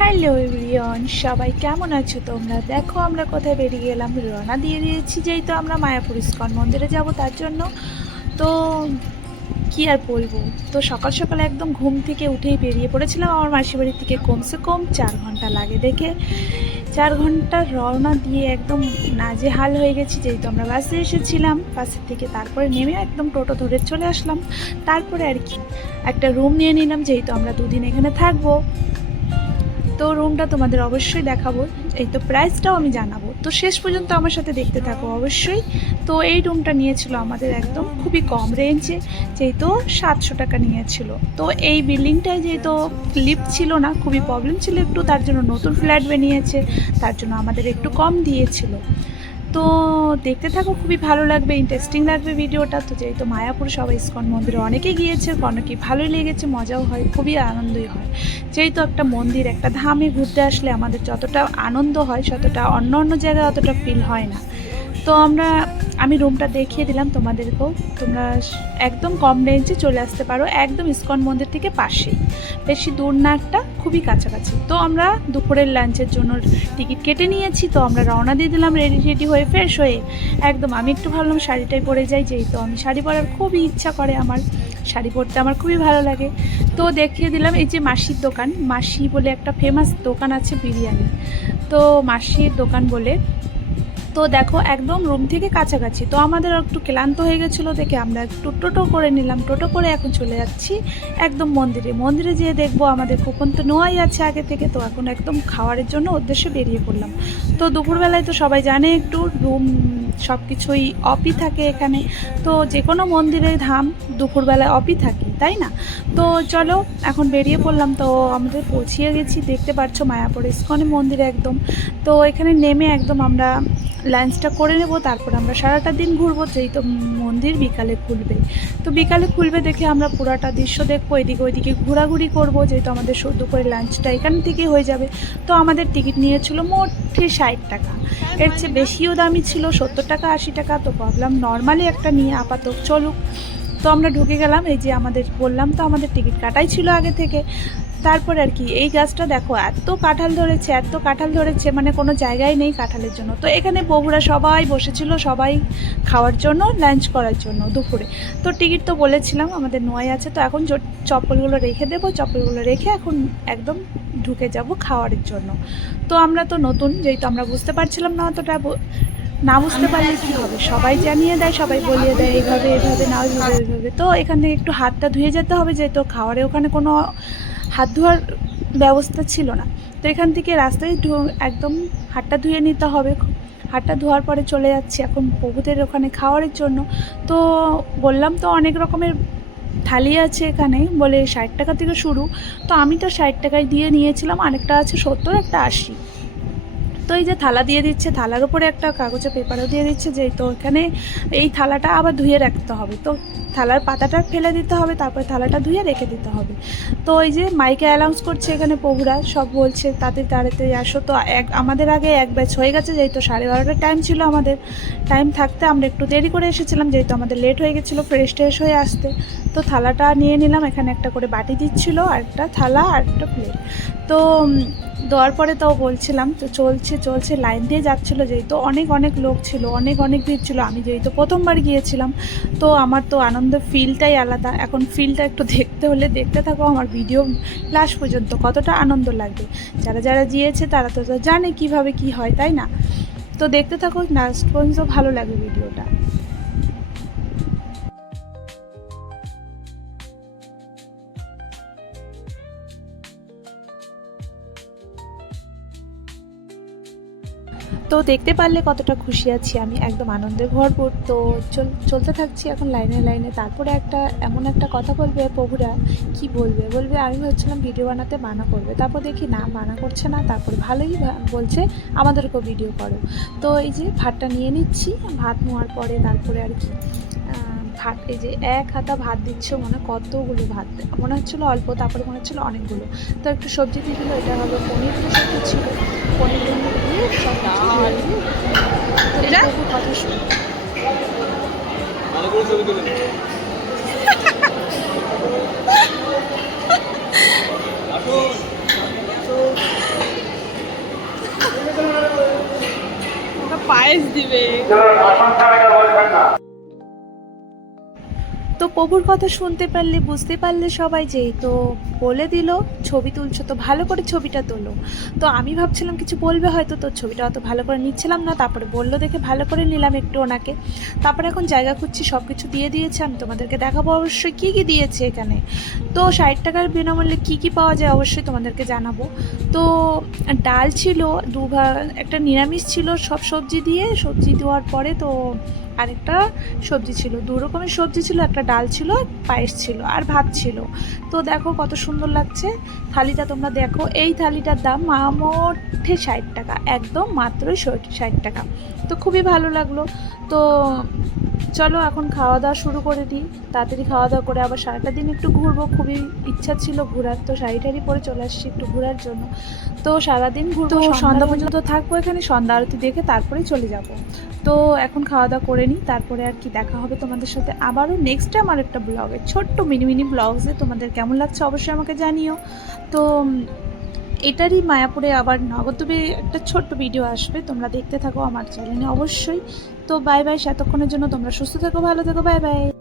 Hello everyone, সবাই কেমন আছো তোমরা? দেখো আমরা কোথায় বেরিয়ে গেলাম, রওনা দিয়ে দিয়েছি। যেহেতু আমরা মায়াপুর ইস্কন মন্দিরে যাব তার জন্য। তো কি আর বলবো, তো সকাল সকাল একদম ঘুম থেকে উঠেই বেরিয়ে পড়েছিলাম। আমার মাসির বাড়ি থেকে কমসে কম 4 ঘন্টা লাগে দেখে 4 ঘন্টা রওনা দিয়ে একদম নাজেহাল হয়ে গেছি। যেহেতু আমরা বাসে এসেছিলাম, বাসের থেকে তারপরে নেমে একদম টোটো ধরে চলে আসলাম। তারপরে আর কি একটা রুম নিয়ে নিলাম, যেহেতু আমরা দুদিন এখানে থাকবো। তো রুমটা তোমাদের অবশ্যই দেখাবো, এই তো প্রাইসটাও আমি জানাবো। তো শেষ পর্যন্ত আমার সাথে দেখতে থাকো অবশ্যই। তো এই রুমটা নিয়েছিল আমাদের একদম খুবই কম রেঞ্জে, যেহেতু 700 টাকা নিয়েছিল। তো এই বিল্ডিংটায় যেহেতু লিফট ছিল না, খুবই প্রবলেম ছিল একটু, তার জন্য নতুন ফ্ল্যাট বানিয়েছে, তার জন্য আমাদের একটু কম দিয়েছিল। তো দেখতে থাকো, খুবই ভালো লাগবে, ইন্টারেস্টিং লাগবে ভিডিওটা। তো যেহেতু মায়াপুর সবাই ইস্কন মন্দিরে অনেকে গিয়েছে, অনেকেই ভালোই লেগেছে, মজাও হয়, খুবই আনন্দই হয়। যেহেতু একটা মন্দির, একটা ধামে ঘুরতে আসলে আমাদের যতটা আনন্দ হয় ততটা অন্য অন্য জায়গায় অতটা ফিল হয় না। তো আমি রুমটা দেখিয়ে দিলাম তোমাদেরকেও। তোমরা একদম কম রেঞ্জে চলে আসতে পারো, একদম ইস্কন মন্দির থেকে পাশেই, বেশি দূর না, একটা খুবই কাছাকাছি। তো আমরা দুপুরের লাঞ্চের জন্য টিকিট কেটে নিয়েছি। তো আমরা রওনা দিয়ে দিলাম রেডি হয়ে, ফ্রেশ হয়ে একদম। আমি একটু ভাবলাম শাড়িটাই পরে যাই, যেহেতু আমি শাড়ি পরার খুবই ইচ্ছা করে, আমার শাড়ি পরতে আমার খুবই ভালো লাগে। তো দেখিয়ে দিলাম এই যে মাসির দোকান, মাসি বলে একটা ফেমাস দোকান আছে বিরিয়ানি, তো মাসির দোকান বলে। তো দেখো একদম রুম থেকে কাছাকাছি। তো আমাদের একটু ক্লান্ত হয়ে গেছিলো দেখে আমরা একটু টোটো করে নিলাম। টোটো করে এখন চলে যাচ্ছি একদম মন্দিরে যেয়ে দেখবো, আমাদের কুপন তো নেওয়াই আছে আগে থেকে। তো এখন একদম খাওয়ারের জন্য উদ্দেশ্যে বেরিয়ে পড়লাম। তো দুপুরবেলায় তো সবাই জানে একটু রুম সব কিছুই অফই থাকে এখানে। তো যে কোনো মন্দিরে ধাম দুপুরবেলায় অফই থাকে, তাই না? তো চলো এখন বেরিয়ে পড়লাম। তো আমাদের পৌঁছিয়ে গেছি, দেখতে পাচ্ছ মায়াপুর ইস্কন মন্দিরে একদম। তো এখানে নেমে একদম আমরা লাঞ্চটা করে নেব, তারপর আমরা সারাটা দিন ঘুরবো। যেহেতু মন্দির বিকালে খুলবে, তো বিকালে খুলবে দেখে আমরা পুরাটা দৃশ্য দেখবো, এদিকে ওইদিকে ঘোরাঘুরি করবো। যেহেতু আমাদের দুপুরে লাঞ্চটা এখান থেকেই হয়ে যাবে। তো আমাদের টিকিট নিয়েছিল মোটে 60 টাকা, এর চেয়ে বেশিও দামি ছিল, 70 টাকা 80 টাকা। তো ভাবলাম নর্মালি একটা নিয়ে আপাতত চলুক। তো আমরা ঢুকে গেলাম, এই যে আমাদের বললাম তো আমাদের টিকিট কাটাই ছিল আগে থেকে। তারপর আর কি এই গাছটা দেখো, এত কাঁঠাল ধরেছে, মানে কোনো জায়গায় নেই কাঁঠালের জন্য। তো এখানে বউরা সবাই বসেছিল, সবাই খাওয়ার জন্য, লাঞ্চ করার জন্য দুপুরে। তো টিকিট তো বলেছিলাম আমাদের নোয়াই আছে। তো এখন চপ্পলগুলো রেখে দেবো, চপ্পলগুলো রেখে এখন একদম ঢুকে যাব খাওয়ারের জন্য। তো আমরা তো নতুন, যেহেতু আমরা বুঝতে পারছিলাম না অতটা, না বুঝতে পারলে কী হবে, সবাই জানিয়ে দেয়, সবাই বলিয়ে দেয় এইভাবে এইভাবে না, ওইভাবে। তো এখান থেকে একটু হাতটা ধুয়ে যেতে হবে, যেহেতু খাওয়ারে ওখানে কোনো হাত ধোয়ার ব্যবস্থা ছিল না। তো এখান থেকে রাস্তায় একদম হাতটা ধুয়ে নিতে হবে। হাতটা ধোয়ার পরে চলে যাচ্ছি এখন প্রভুদের ওখানে খাওয়ারের জন্য। তো বললাম তো অনেক রকমের থালি আছে এখানে, বলে 60 টাকা থেকে শুরু। তো আমি তো 60 টাকায় দিয়ে নিয়েছিলাম, আরেকটা আছে 70, একটা 80। তো এই যে থালা দিয়ে দিচ্ছে, থালার উপরে একটা কাগজের পেপারও দিয়ে দিচ্ছে, যেহেতু এখানে এই থালাটা আবার ধুয়ে রাখতে হবে। তো থালার পাতাটা ফেলে দিতে হবে, তারপরে থালাটা ধুয়ে রেখে দিতে হবে। তো এই যে মাইকে অ্যানাউন্স করছে এখানে প্রভুরা, সব বলছে তাড়াতাড়ি আসো। তো আমাদের আগে এক ব্যাচ হয়ে গেছে, যেহেতু 12:30টার টাইম ছিল আমাদের। টাইম থাকতে আমরা একটু দেরি করে এসেছিলাম, যেহেতু আমাদের লেট হয়ে গেছিলো ফ্রেশ হয়ে আসতে। তো থালাটা নিয়ে নিলাম, এখানে একটা করে বাটি দিচ্ছিলো, আর একটা থালা আর একটা প্লেট। তো দেওয়ার পরে তাও বলছিলাম, তো চলছে লাইন দিয়ে যাচ্ছিলো, যেহেতু অনেক লোক ছিল, অনেক ভিড় ছিল। আমি যেহেতু প্রথমবার গিয়েছিলাম, তো আমার তো আনন্দের ফিলটাই আলাদা। এখন ফিলটা একটু দেখতে হলে দেখতে থাকো আমার ভিডিও লাস্ট পর্যন্ত, কতটা আনন্দ লাগবে। যারা গিয়েছে তারা তো জানে কিভাবে কি হয়, তাই না? তো দেখতে থাকো লাস্ট পর্যন্ত, ভালো লাগে ভিডিওটা। তো দেখতে পারলে কতটা খুশি আছি আমি, একদম আনন্দে ভরপুর। তো চলতে থাকছি এখন লাইনে। তারপরে এমন একটা কথা বলবে প্রভুরা, কি বলবে আমি ভাবছিলাম ভিডিও বানাতে মানা করবে, তারপর দেখি না মানা করছে না, তারপরে ভালোই বলছে আমাদেরকেও ভিডিও করো। তো এই যে ভাতটা নিয়ে নিচ্ছি, ভাত নেওয়ার পরে তারপরে আর কি ভাত, এই যে এক হাতা ভাত দিচ্ছে, কতগুলো ভাত, মনে হচ্ছিলো অল্প, তারপরে মনে হচ্ছিলো অনেকগুলো। তো একটু সবজি দিয়ে দিল, এটা হলো পনির সবজি ছিল, পনির দিয়ে সব কথা শুনে তো প্রাইজ দিবে। তো প্রভুর কথা শুনতে পারলে, বুঝতে পারলে সবাই, যেই তো বলে দিল ছবি তুলছো তো ভালো করে ছবিটা তোলো। তো আমি ভাবছিলাম কিছু বলবে হয়তো, তো ছবিটা অত ভালো করে নিচ্ছিলাম না। তারপরে বললো দেখে ভালো করে নিলাম একটু ওনাকে। তারপরে এখন জায়গা খুঁজছি, সব কিছু দিয়ে দিয়েছে। আমি তোমাদেরকে দেখাবো অবশ্যই কী কী দিয়েছে এখানে। তো 60 টাকার বিনামূল্যে কী কী পাওয়া যায় অবশ্যই তোমাদেরকে জানাবো। তো ডাল ছিল দুভাগ, একটা নিরামিষ ছিল সব সবজি দিয়ে, সবজি দেওয়ার পরে তো আরেকটা সবজি ছিল, দু রকমের সবজি ছিল, একটা ডাল ছিল, পায়েস ছিল আর ভাত ছিল। তো দেখো কত সুন্দর লাগছে থালিটা, তোমরা দেখো। এই থালিটার দাম মোটে 60 টাকা, একদম মাত্রই 60 টাকা। তো খুবই ভালো লাগলো। তো চলো এখন খাওয়া দাওয়া শুরু করে দিই। তাড়াতাড়ি খাওয়া দাওয়া করে আবার সারাটা দিন একটু ঘুরবো, খুবই ইচ্ছা ছিল ঘোরার। তো শাড়ি টাড়ি পরে চলে আসছি একটু ঘোরার জন্য। তো সারাদিন ঘুরবো, সন্ধ্যা পর্যন্ত থাকবো এখানে, সন্ধ্যা আরতি দেখে তারপরেই চলে যাব। তো এখন খাওয়া দাওয়া করে নিই, তারপরে আর কি দেখা হবে তোমাদের সাথে আবারও নেক্সট টাইম আর একটা ব্লগে, ছোট্ট মিনি মিনি ব্লগসে। তোমাদের কেমন লাগছে অবশ্যই আমাকে জানিও। তো এটারই মায়াপুরে আবার নবদ্বীপে একটা ছোট্ট ভিডিও আসবে, তোমরা দেখতে থাকো আমার চ্যানেলে অবশ্যই। তো বাই বাই, এতক্ষণের জন্য তোমরা সুস্থ থেকো, ভালো থেকো, বাই বাই।